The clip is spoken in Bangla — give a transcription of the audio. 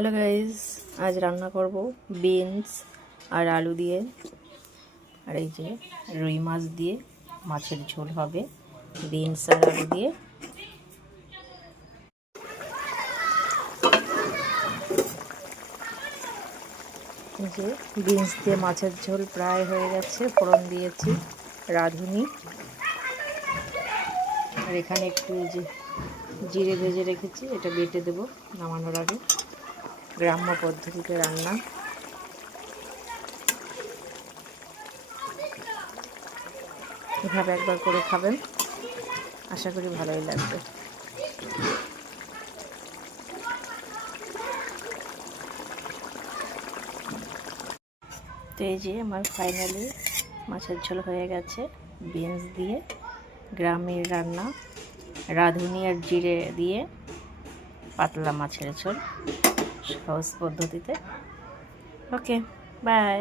হ্যালো গাইজ, আজ রান্না করব বিনস আর আলু দিয়ে, আর এই যে রুই মাছ দিয়ে মাছের ঝোল হবে বিনস আর আলু দিয়ে। এই যে বিনস দিয়ে মাছের ঝোল প্রায় হয়ে গেছে, ফোড়ন দিয়েছি রাঁধুনি, আর এখানে একটু যে জিরে ভেজে রেখেছি, এটা বেটে দেবো নামানোর আগে। গ্রাম্য পদ্ধতিতে রান্না। এভাবে একবার করে খাবেন, আশা করি ভালোই লাগবে। তো এই যে আমার ফাইনালি মাছের ঝোল হয়ে গেছে বিনস দিয়ে, গ্রামের রান্না, রাঁধুনি আর জিরে দিয়ে পাতলা মাছের ঝোল, সহজ পদ্ধতিতে। ওকে, বাই।